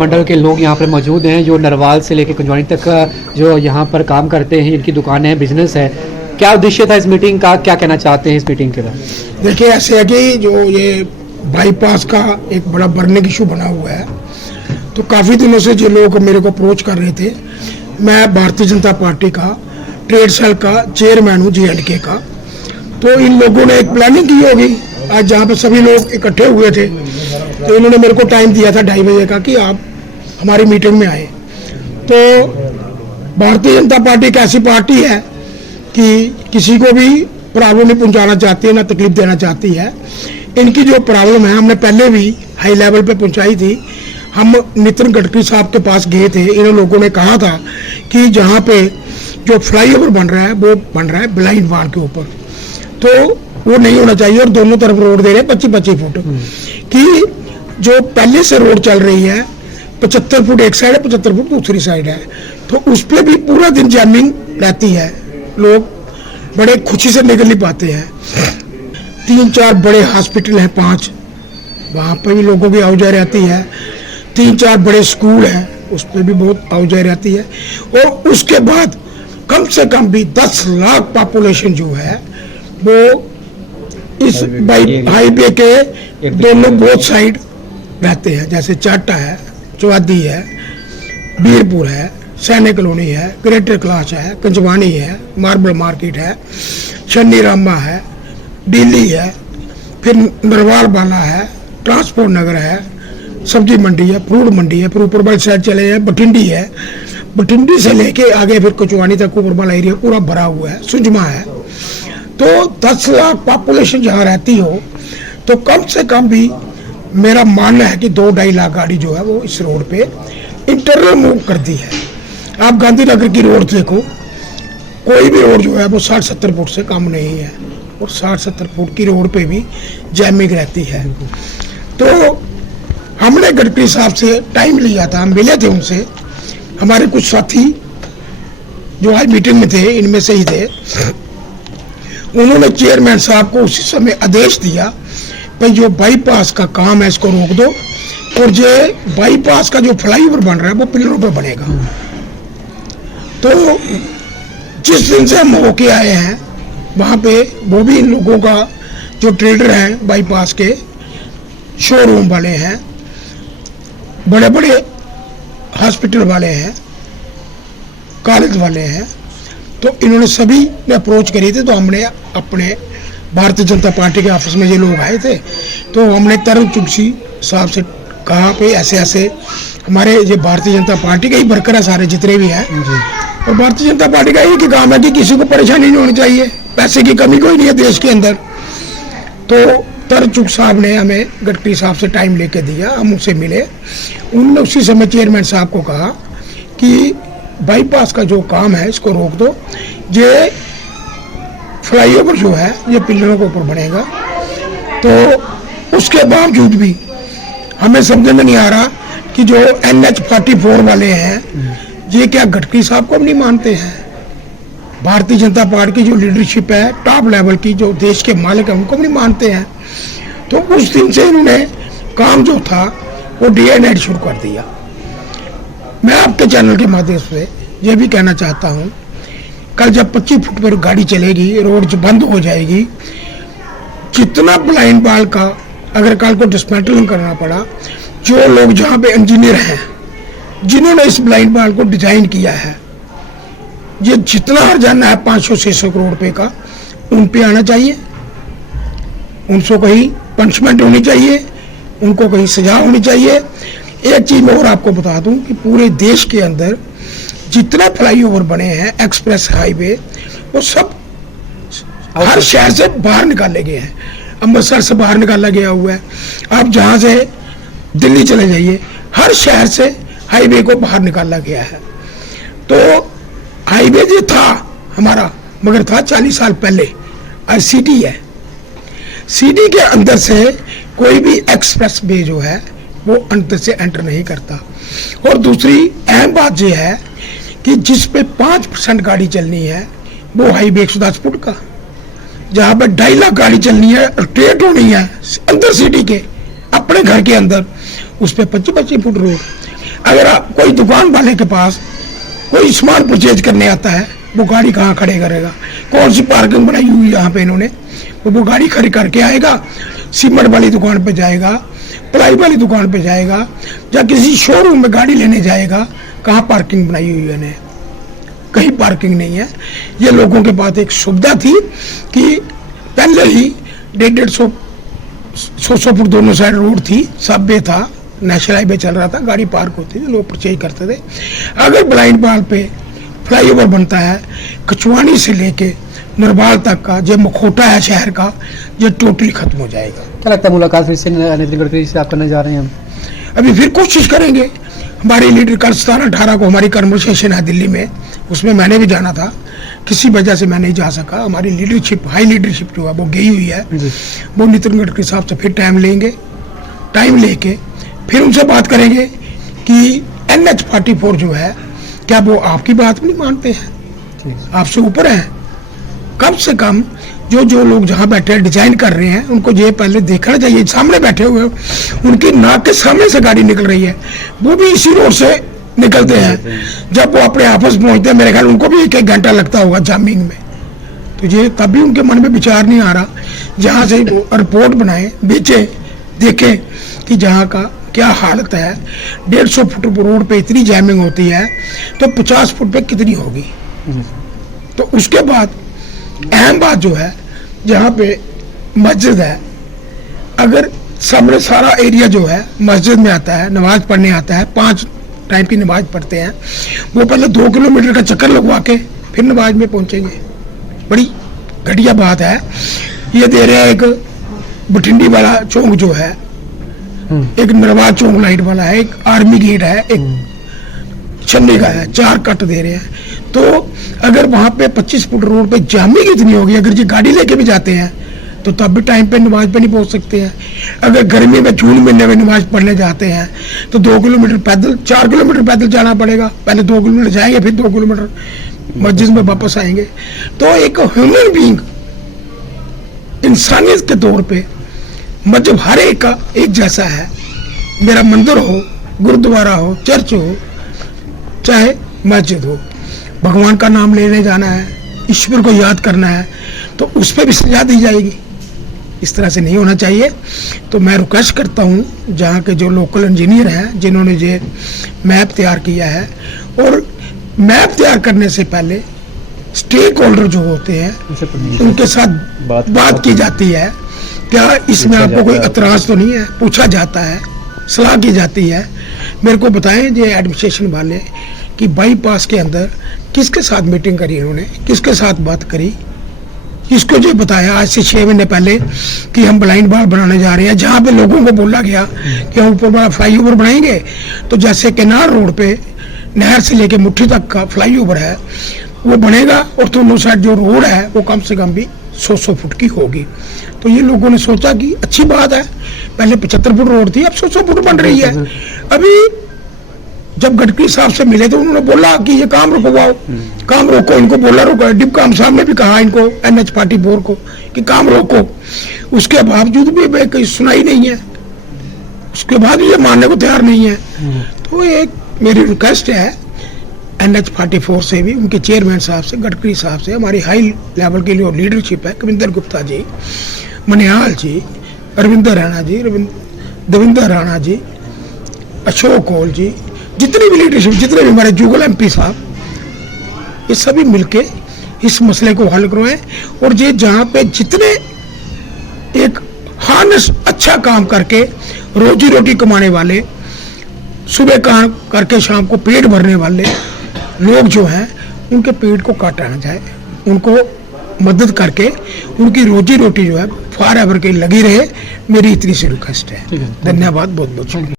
मंडल के लोग यहाँ पर मौजूद हैं जो नरवाल से लेकर कुंजवानी तक जो यहाँ पर काम करते हैं, इनकी दुकानें हैं, बिजनेस है। क्या उद्देश्य था इस मीटिंग का, क्या कहना चाहते हैं इस मीटिंग के बाद? देखिए, ऐसे है कि जो ये बाईपास का एक बड़ा बर्निंग इशू बना हुआ है, तो काफ़ी दिनों से जो लोग मेरे को अप्रोच कर रहे थे। मैं भारतीय जनता पार्टी का ट्रेड सेल का चेयरमैन हूँ J&K का। तो इन लोगों ने एक प्लानिंग की होगी आज, जहाँ पे सभी लोग इकट्ठे हुए थे, तो इन्होंने मेरे को टाइम दिया था 2:30 बजे का कि आप हमारी मीटिंग में आए। तो भारतीय जनता पार्टी एक ऐसी पार्टी है कि किसी को भी प्रॉब्लम नहीं पहुंचाना चाहती है, ना तकलीफ देना चाहती है। इनकी जो प्रॉब्लम है हमने पहले भी हाई लेवल पे पहुंचाई थी। हम नितिन गडकरी साहब के पास गए थे। इन लोगों ने कहा था कि जहाँ पे जो फ्लाईओवर बन रहा है वो बन रहा है ब्लाइंड वाल के ऊपर, तो वो नहीं होना चाहिए। और दोनों तरफ रोड दे रहे हैं 25-25 फुट कि जो पहले से रोड चल रही है 75 फुट एक साइड है, 75 फुट दूसरी साइड है, तो उस पर भी पूरा दिन जैमिंग रहती है। लोग बड़े खुशी से निकल नहीं पाते हैं। 3-4 बड़े हॉस्पिटल हैं, 5, वहाँ पर भी लोगों की आवाजाही रहती है। 3-4 बड़े स्कूल हैं, उस पर भी बहुत आवाजाही रहती है। और उसके बाद कम से कम भी 10 लाख पॉपुलेशन जो है वो इस हाईवे के दोनों बोथ साइड रहते हैं। जैसे चाटा है, चौवादी है, बीरपुर है, सैनिक कॉलोनी है, ग्रेटर क्लास है, कुंजवानी है, मार्बल मार्केट है, शनि रामा है, दिल्ली है, फिर नरवाल बाला है, ट्रांसपोर्ट नगर है, सब्जी मंडी है, फ्रूट मंडी है, फिर ऊपर वाली साइड चले हैं बठिंडी है, बठिंडी से लेके आगे फिर कुंजवानी तक ऊपर वाला एरिया पूरा भरा हुआ है, सुजमा है। तो 10 लाख पॉपुलेशन जहाँ रहती हो तो कम से कम भी मेरा मानना है कि 2-2.5 लाख गाड़ी जो है वो इस रोड पे इंटरनल मूव करती है। आप गांधीनगर की रोड देखो, कोई भी रोड जो है वो 60-70 फुट से कम नहीं है, और 60-70 फुट की रोड पे भी जैमिंग रहती है। तो हमने गडकरी साहब से टाइम लिया था, हम मिले थे उनसे। हमारे कुछ साथी जो आज मीटिंग में थे इनमें से ही थे। उन्होंने चेयरमैन साहब को उसी समय आदेश दिया भाई जो बाईपास का काम है इसको रोक दो, और जो बाईपास का जो फ्लाईओवर बन रहा है वो पिलरों पे बनेगा। तो जिस दिन से हम होके आए हैं वहाँ पे वो भी इन लोगों का जो ट्रेडर हैं, बाईपास के शोरूम वाले हैं, बड़े बड़े हॉस्पिटल वाले हैं, कॉलेज वाले हैं, तो इन्होंने सभी ने अप्रोच करी थी। तो हमने अपने भारतीय जनता पार्टी के ऑफिस में ये लोग आए थे, तो हमने तरुण चुगसी साहब से कहा कि ऐसे ऐसे हमारे ये भारतीय जनता पार्टी के ही वर्कर है सारे जितने भी हैं, और भारतीय जनता पार्टी का एक ही काम है कि किसी को परेशानी नहीं होनी चाहिए, पैसे की कमी कोई नहीं है देश के अंदर। तो तरुण चुग साहब ने हमें गडकरी साहब से टाइम लेके दिया, हम उनसे मिले। उन्होंने उसी समय चेयरमैन साहब को कहा कि बाईपास का जो काम है इसको रोक दो, ये फ्लाईओवर जो है ये पिलरों के ऊपर बनेगा। तो उसके बावजूद भी हमें समझ में नहीं आ रहा कि जो NH-44 वाले हैं ये क्या गडकरी साहब को नहीं मानते हैं। भारतीय जनता पार्टी की जो लीडरशिप है टॉप लेवल की, जो देश के मालिक है, उनको भी नहीं मानते हैं। तो उस दिन से इन्होंने काम जो था वो डे एंड नाइट शुरू कर दिया। मैं आपके चैनल के माध्यम से ये भी कहना चाहता हूँ, कल जब 25 फुट पर गाड़ी चलेगी, रोड बंद हो जाएगी, जितना ब्लाइंड वाल का अगर कल को डिसमेंटलिंग करना पड़ा, जो लोग जहाँ पे इंजीनियर हैं जिन्होंने इस ब्लाइंड वाल को डिजाइन किया है, ये जितना हर्जाना है 500-600 करोड़ रुपए का, उन पे आना चाहिए, उनको कहीं पनिशमेंट होनी चाहिए, उनको कहीं सजा होनी चाहिए। एक चीज मैं और आपको बता दूं कि पूरे देश के अंदर जितना फ्लाईओवर बने हैं, एक्सप्रेस हाईवे, वो सब हर शहर से बाहर निकाले गए हैं। अमृतसर से बाहर निकाला गया हुआ है, आप जहाँ से दिल्ली चले जाइए, हर शहर से हाईवे को बाहर निकाला गया है। तो हाईवे जो था हमारा, मगर था 40 साल पहले, आज सिटी है। सिटी के अंदर से कोई भी एक्सप्रेस वे जो है वो अंदर से एंटर नहीं करता। और दूसरी अहम बात यह है कि जिस पे 5% गाड़ी चलनी है वो हाईवे 110 फुट का, जहाँ पर 2.5 लाख गाड़ी चलनी है, स्ट्रेट होनी है अंदर सिटी के अपने घर के अंदर, उस पर 25-25 फुट रोड। अगर आप कोई दुकान वाले के पास कोई सामान परचेज करने आता है, वो गाड़ी कहाँ खड़े करेगा, कौन सी पार्किंग बनाई हुई है यहाँ पे इन्होंने, वो गाड़ी खड़ी करके आएगा, सीमेंट वाली दुकान पे जाएगा, प्लाई वाली दुकान पे जाएगा, या किसी शोरूम में गाड़ी लेने जाएगा, कहाँ पार्किंग बनाई हुई है इन्हें, कहीं पार्किंग नहीं है। ये लोगों के पास एक सुविधा थी कि पहले ही 150-100 फुट दोनों साइड रोड थी, सबवे था, नेशनल हाईवे चल रहा था, गाड़ी पार्क होती थी, लोग परचेज करते थे। अगर ब्लाइंड बाल पे फ्लाईओवर बनता है, कचुवानी से लेके नरवाल तक का जो मखोटा है शहर का, ये टोटली खत्म हो जाएगा। क्या लगता है मुलाकात फिर से नितिन गडकरी से आप करने जा रहे हैं? हम अभी फिर कोशिश करेंगे। हमारी लीडर कल 17-18 को हमारी कन्वर्सेशन है दिल्ली में, उसमें मैंने भी जाना था, किसी वजह से मैं नहीं जा सका। हमारी लीडरशिप, हाई लीडरशिप जो है वो गई हुई है, वो नितिन गडकरी साहब से फिर टाइम लेंगे, टाइम लेके फिर उनसे बात करेंगे कि NH-44 जो है, क्या वो आपकी बात नहीं मानते हैं, आपसे ऊपर है? कम से कम जो लोग जहाँ बैठे हैं डिजाइन कर रहे हैं, उनको ये पहले देखना चाहिए। सामने बैठे हुए उनकी नाक के सामने से गाड़ी निकल रही है, वो भी इसी रोड से निकलते हैं। जब वो अपने ऑफिस पहुंचते हैं, मेरे ख्याल उनको भी 1-1 घंटा लगता होगा जामिंग में। तो ये तब भी उनके मन में विचार नहीं आ रहा, जहाँ से रिपोर्ट बनाए, बेचे, देखें कि जहाँ का क्या हालत है। 150 फुट रोड पे इतनी जैमिंग होती है, तो 50 फुट पे कितनी होगी। तो उसके बाद अहम बात जो है, जहाँ पे मस्जिद है, अगर सामने सारा एरिया जो है मस्जिद में आता है, नमाज पढ़ने आता है, 5 टाइम की नमाज पढ़ते हैं, वो पहले 2 किलोमीटर का चक्कर लगवा के फिर नमाज में पहुंचेंगे। बड़ी घटिया बात है। ये दे रहे हैं एक बठिंडी वाला चौक जो है, एक नरवाल चौक लाइट वाला है, एक आर्मी गेट है, एक छन्नी का है, 4 कट दे रहे हैं। तो अगर वहां पे 25 फुट रोड पे जामिंग इतनी होगी, अगर ये गाड़ी लेके भी जाते हैं तो तब भी टाइम पे नमाज पे नहीं पहुंच सकते हैं। अगर गर्मी में जून महीने में नमाज पढ़ने जाते हैं तो 2 किलोमीटर पैदल, 4 किलोमीटर पैदल जाना पड़ेगा। पहले 2 किलोमीटर जाएंगे, फिर 2 किलोमीटर मस्जिद में वापस आएंगे। तो एक ह्यूमन बीइंग, इंसानियत के तौर पे मजहब हर एक का एक जैसा है। मेरा मंदिर हो, गुरुद्वारा हो, चर्च हो, चाहे मस्जिद हो, भगवान का नाम लेने जाना है, ईश्वर को याद करना है, तो उस पर भी सजा दी जाएगी। इस तरह से नहीं होना चाहिए। तो मैं रिक्वेस्ट करता हूँ जहाँ के जो लोकल इंजीनियर हैं, जिन्होंने ये मैप तैयार किया है, और मैप तैयार करने से पहले स्टेक होल्डर जो होते हैं उनके साथ बात की जाती है, क्या इसमें आपको कोई एतराज तो नहीं है, पूछा जाता है, सलाह की जाती है। मेरे को बताएं ये एडमिनिस्ट्रेशन वाले कि बाईपास के अंदर किसके साथ मीटिंग करी इन्होंने, किसके साथ बात करी, इसको जो बताया आज से 6 महीने पहले कि हम ब्लाइंड बाल बनाने जा रहे हैं, जहाँ पे लोगों को बोला गया कि हम ऊपर बड़ा फ्लाईओवर बनाएंगे। तो जैसे केनार रोड पे नहर से लेके मुट्ठी तक का फ्लाईओवर है, वो बनेगा, और दोनों साइड जो रोड है वो कम से कम भी 100 फुट की होगी। तो ये लोगों ने सोचा कि अच्छी बात है, पहले 75 फुट रोड थी, अब 100 फुट बन रही है। अभी जब गडकरी साहब से मिले तो उन्होंने बोला कि ये काम रुकवाओ, काम रोको, इनको बोला रोको। डिप काम साहब ने भी कहा इनको, NH-44 को, कि काम रोको। उसके बावजूद भी कोई सुनाई नहीं है, उसके बाद ये मानने को तैयार नहीं है। तो एक मेरी रिक्वेस्ट है NH-44 से भी, उनके चेयरमैन साहब से, गडकरी साहब से, हमारी हाई लेवल के लिए लीडरशिप है, कविंदर गुप्ता जी, मनिहाल जी, अरविंदर राणा जी, देविंदर राणा जी, अशोक कौल जी, जितनी भी लीडरशिप, जितने भी हमारे जुगल MP साहब, ये सभी मिलके इस मसले को हल करवाएं। और ये जहाँ पे जितने एक हानस अच्छा काम करके रोजी रोटी कमाने वाले, सुबह काम करके शाम को पेट भरने वाले लोग जो हैं, उनके पेट को काटा ना जाए, उनको मदद करके उनकी रोजी रोटी जो है फॉर एवर के लगी रहे। मेरी इतनी सी रिक्वेस्ट है। धन्यवाद, बहुत बहुत शुक्रिया।